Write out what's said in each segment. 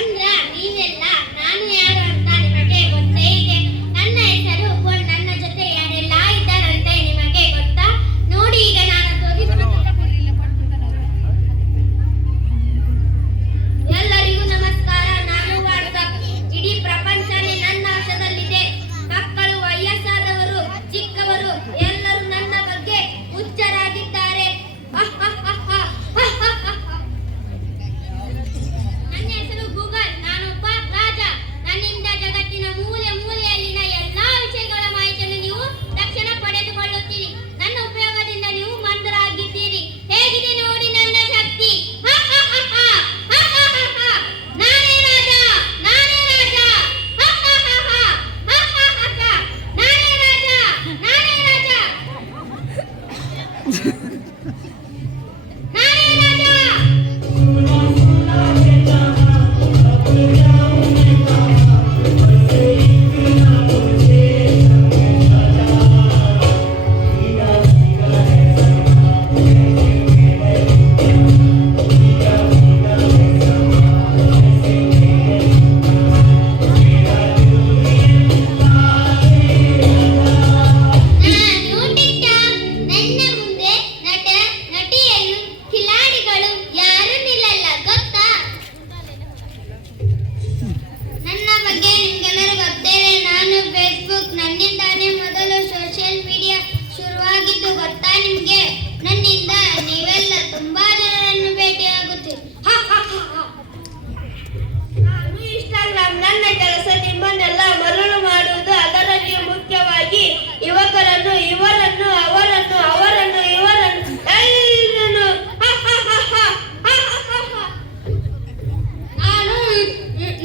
ಅಂದ್ರ ನೀವೆಲ್ಲ ನಾನು ಯಾರು ಅಂತ ನಿಮಗೆ ಗೊತ್ತೇ ಇದೆ. ನನ್ನ ಹೆಸರು ಗೋಲ್ಡ್. ನನ್ನ ಜೊತೆ ಯಾರೆಲ್ಲ ಇದ್ದಾರಂತೆ ನಿಮಗೆ ಗೊತ್ತಾ? ನೋಡಿ ಈಗ ನಾನು ಎಲ್ಲರಿಗೂ ನಮಸ್ಕಾರ. ನಾನು ವಾಟ್ಸಪ್. ಇಡೀ ಪ್ರಪಂಚನೇ ನನ್ನ ವಶದಲ್ಲಿದೆ. ಮಕ್ಕಳು, ವಯಸ್ಸಾದವರು, ಚಿಕ್ಕವರು ಎಲ್ಲರೂ ನನ್ನ ಬಗ್ಗೆ ಹುಚ್ಚರಾಗಿದ್ದಾರೆ. ನನ್ನ ಹೆಸರು ಗೂಗಲ್. ನಾನೊಬ್ಬ ರಾಜ. ನನ್ನಿಂದ ಜಗತ್ತಿನ ಮೂಲೆ ಮೂಲೆಯಲ್ಲಿನ ಎಲ್ಲಾ ವಿಷಯಗಳ ಮಾಹಿತಿಯನ್ನು ನೀವು ತಕ್ಷಣ ಪಡೆದುಕೊಳ್ಳುತ್ತೀರಿ. ನನ್ನ ಉಪಯೋಗದಿಂದ ನೀವು ಮಂದರಾಗಿದ್ದೀರಿ. ಹೇಗಿದೆ ನೋಡಿ ನನ್ನ ಶಕ್ತಿ. ನಾನೇ ರಾಜ, ನಾನೇ ರಾಜ, ನಾನೇ ರಾಜ, ನಾನೇ ರಾಜ, ನಾನೇ ರಾಜ. ನಾನು ಟಿಕ್ಟಾಕ್. ನನ್ನ ಮುಂದೆ ನಟ ನಟಿಯರು ಕಿಲಾಡಿಗಳು ಯಾರು ನಿಲ್ಲಲ್ಲ ಗೊತ್ತಾ? ನನ್ನ ಬಗ್ಗೆ ನಿಮ್ಗೆಲ್ಲರೂ ಗೊತ್ತೇ ಇದೆ. ನಾನು ಫೇಸ್ಬುಕ್. ನನ್ನಿಂದಾನೇ ಮೊದಲು ಸೋಷಿಯಲ್ ಮೀಡಿಯಾ ಶುರುವಾಗಿದ್ದು ಗೊತ್ತಾ ನಿಮ್ಗೆ? ನನ್ನಿಂದ ನೀವೆಲ್ಲ ತುಂಬಾ ಜನರನ್ನು ಭೇಟಿಯಾಗುತ್ತೀರಿ. ನಾನು ಇನ್ಸ್ಟಾಗ್ರಾಮ್. ನನ್ನ ಕೆಲಸ ನಿಮ್ಮನ್ನೆಲ್ಲ ಮರಳು ಮಾಡುವುದು. ಅದರಲ್ಲಿಯೂ ಮುಖ್ಯವಾಗಿ ಯುವಕರನ್ನು, ಇವರನ್ನು, ಅವರನ್ನು, ಅವರನ್ನು, ಇವರನ್ನು ಎಲ್ಲರನ್ನು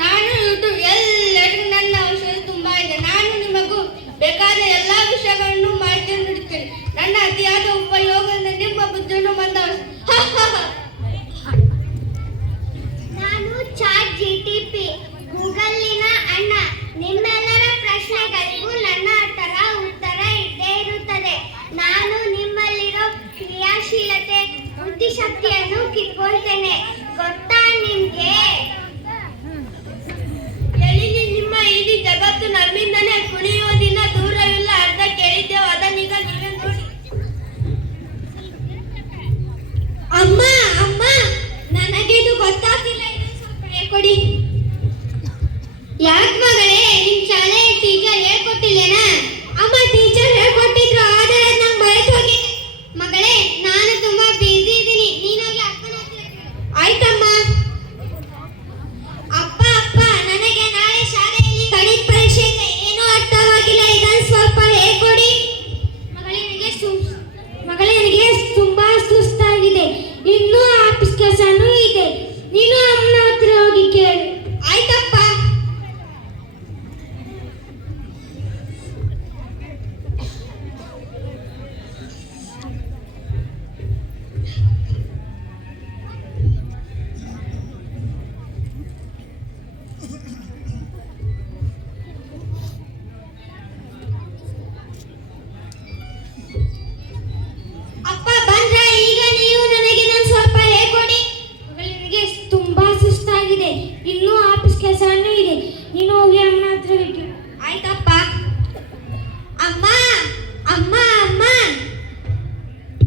ನಾನು ಯೂಟ್ಯೂಬ್. ಎಲ್ಲರಿಗೂ ನನ್ನ ಔಷಧ ತುಂಬಾ ಇದೆ. ನಾನು ನಿಮಗೂ ಬೇಕಾದ ಎಲ್ಲಾ ವಿಷಯಗಳನ್ನು ಮಾಹಿತಿ ನೀಡುತ್ತೇನೆ. ನನ್ನ ಅತಿಯಾದ ಉಪಯೋಗದಿಂದ ನಿಮ್ಮ ಬುದ್ಧಿಯನ್ನು ನಾನು ಚಾಟ್ ಜಿಟಿಪಿ, ಗೂಗಲ್ಲಿನ ಅಣ್ಣ. ನಿಮ್ಮೆಲ್ಲರ ಪ್ರಶ್ನೆಗಳಿಗೂ ನನ್ನ ಹತ್ತಿರ ಉತ್ತರ ಇದ್ದೇ ಇರುತ್ತದೆ. ನಾನು ನಿಮ್ಮಲ್ಲಿರೋ ಕ್ರಿಯಾಶೀಲತೆ, ಬುದ್ಧಿಶಕ್ತಿಯನ್ನು ಕಿತ್ಕೊಳ್ತೇನೆ ಗೊತ್ತಾ ನಿಮ್ಗೆ? ಎಲ್ಲಿ ನಿಮ್ಮ ಇಡೀ ಜಗತ್ತು ನಮ್ಮಿಂದಲೇ ಕುಣಿಯೋದಿನ ದೂರವಿಲ್ಲ. ಅರ್ಧ ಕೇಳಿದ್ದೇವೆ, ಅದನ್ನೀಗ ನೀವೇ ನೋಡಿ. ಅಮ್ಮ ಅಮ್ಮ, ನನಗಿದು ಗೊತ್ತಾಗ್ತಿಲ್ಲ. ಇದು ಸ್ವಲ್ಪ ಹೇಳ್ಕೊಡಿ. ಯಾಕೆ ಮಗಳೇ, ನಿಮ್ ಶಾಲೆ ಟೀಚರ್ ಹೇಳ್ಕೊಟ್ಟಿಲ್ಲೇನಾ? ಅಮ್ಮ, ಟೀಚರ್ ಹೇಳ್ಕೊಟ್ಟಿದ್ರು, ಆದರೆ ನಂಗೆ ಬರೆದು ಹೋಗಿ. ಮಗಳೇ, ನಾನು ತುಂಬಾ ಬಿಸಿ ಇದ್ದೀನಿ. ನೀನೋಗಿ ಅಪ್ಪನ ಹತ್ರ ಕೇಳು. ಆಯ್ತಮ್ಮ. ಅಪ್ಪ ಅಪ್ಪ, ನನಗೆ ನಾಳೆ ಶಾಲೆಯಲ್ಲಿ ಗಣಿತ ಪರೀಕ್ಷೆ ಇದೆ. ಏನೂ ಅರ್ಥವಾಗಿಲ್ಲ. ಇದನ್ನು ಸ್ವಲ್ಪ ಹೇಳ್ಕೊಡಿ. ಮಗಳೇ, ನನಗೆ ತುಂಬಾ ಸುಸ್ತಾಗಿದೆ. ಇನ್ನೂ ಆಫೀಸ್ ಕೆಲಸನೂ ಇದೆ. ನೀನು ಅಮ್ಮನ ಹತ್ರ ಹೋಗಿ ಕೇಳು. ಆಯ್ತಪ್ಪ. ಅಪ್ಪ ಬಂದ್ರ? ಈಗ ನೀವು ನನಗೆ ಸ್ವಲ್ಪ ಹೇಳ್ಕೊಡಿ. ನನಗೆ ತುಂಬಾ ಸುಸ್ತಾಗಿದೆ. ಇನ್ನೂ ಆಫೀಸ್ ಕೆಲಸನೂ ಇದೆ. ನೀನು ಹೋಗಿ ಅಮ್ಮನ ಹತ್ರ ಕೇಳು. ಆಯ್ತಪ್ಪ. ಅಮ್ಮ ಅಮ್ಮ ಅಮ್ಮ,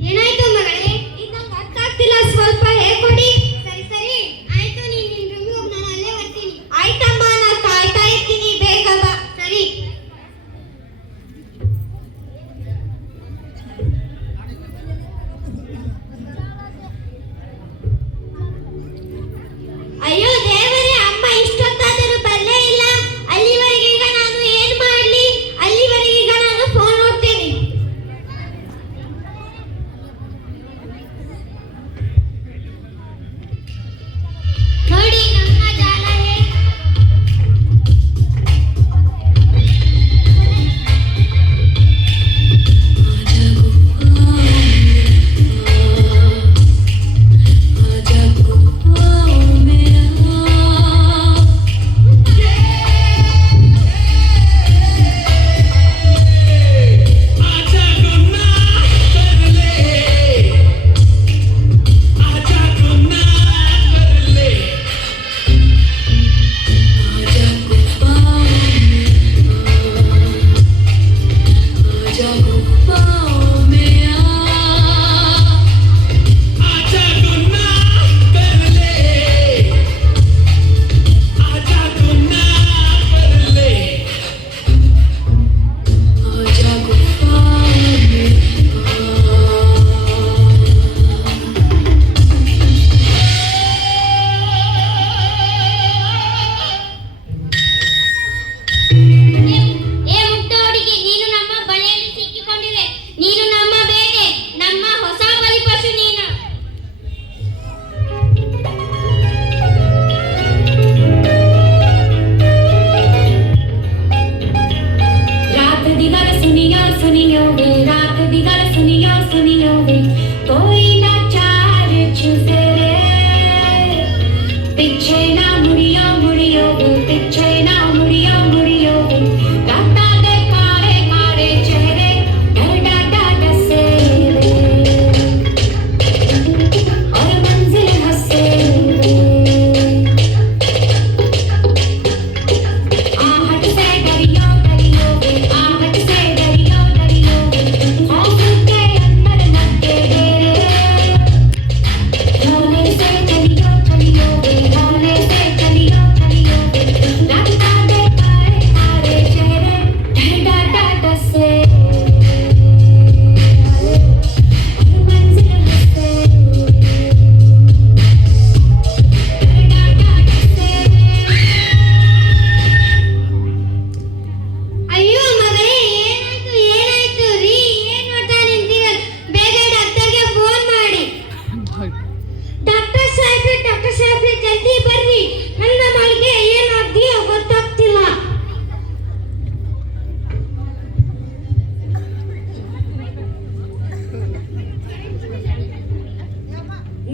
ಏನಾಯ್ತು ಮಗಳೇ? ಇದು ನಂಗೆ ಅರ್ಥ ಆಗ್ತಿಲ್ಲ, ಸ್ವಲ್ಪ ಹೇಳ್ಕೊಡಿ. ಸರಿ ಸರಿ ಆಯ್ತು, ನೀನು ನಿನ್ನ ರೂಮಿಗೆ ಹೋಗಿ, ನಾನು ಅಲ್ಲೇ ಬರ್ತೀನಿ. ಆಯ್ತಮ್ಮ, ನಾನು ಕಾಯ್ತಾ ಇರ್ತೀನಿ, ಬೇಗ ಬಾ. ಸರಿ. ಅಯ್ಯೋ